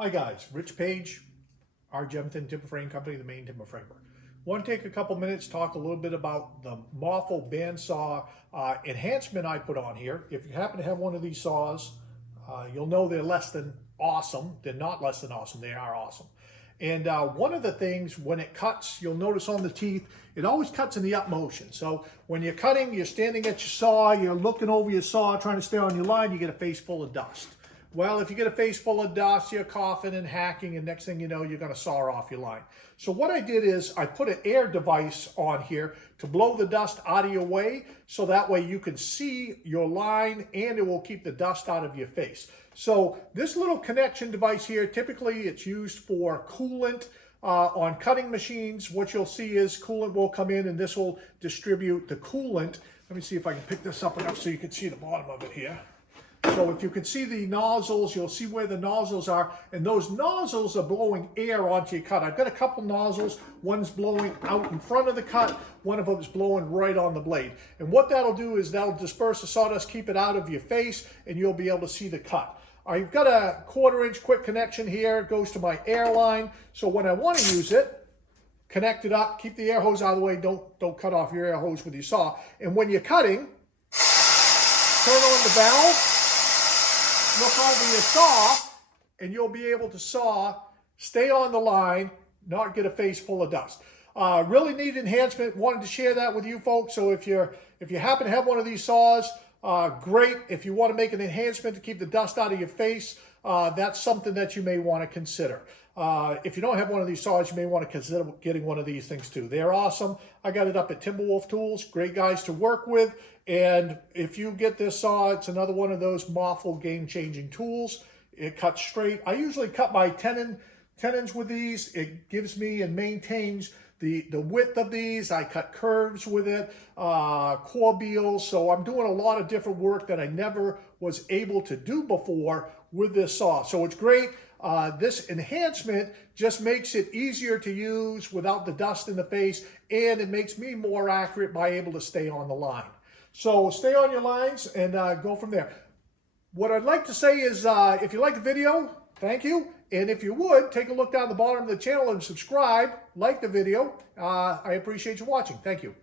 Hi guys, Rich Page, our Gemthin Timber Frame Company, the main timber framer. Want to take a couple minutes, talk a little bit about the Mafell bandsaw enhancement I put on here. If you happen to have one of these saws, you'll know they're less than awesome. They're not less than awesome, they are awesome. And one of the things, when it cuts, you'll notice on the teeth, it always cuts in the up motion. So when you're cutting, you're standing at your saw, you're looking over your saw, trying to stay on your line, you get a face full of dust. Well, if you get a face full of dust, you're coughing and hacking, and next thing you know, you're going to saw off your line. So what I did is I put an air device on here to blow the dust out of your way, so that way you can see your line and it will keep the dust out of your face. So this little connection device here, typically it's used for coolant on cutting machines. What you'll see is coolant will come in and this will distribute the coolant. Let me see if I can pick this up enough so you can see the bottom of it here. So if you can see the nozzles, you'll see where the nozzles are, and those nozzles are blowing air onto your cut. I've got a couple nozzles. One's blowing out in front of the cut, one of them is blowing right on the blade. And what that'll do is that'll disperse the sawdust, keep it out of your face, and you'll be able to see the cut. I've got a 1/4-inch quick connection here. It goes to my air line. So when I want to use it, connect it up, keep the air hose out of the way. Don't cut off your air hose with your saw. And when you're cutting, turn on the valve, look over your saw, and you'll be able to saw, stay on the line, not get a face full of dust. Really neat enhancement. Wanted to share that with you folks. So if you happen to have one of these saws, great. If you want to make an enhancement to keep the dust out of your face, that's something that you may want to consider. If you don't have one of these saws, you may want to consider getting one of these things too. They're awesome. I got it up at Timberwolf Tools. Great guys to work with. And if you get this saw, it's another one of those Mafell game-changing tools. It cuts straight. I usually cut my tenons with these. It gives me and maintains the width of these. I cut curves with it, core beals. So I'm doing a lot of different work that I never was able to do before with this saw. So it's great. This enhancement just makes it easier to use without the dust in the face, and it makes me more accurate by able to stay on the line. So stay on your lines and go from there. What I'd like to say is if you like the video, thank you. And if you would, take a look down the bottom of the channel and subscribe, like the video. I appreciate you watching. Thank you.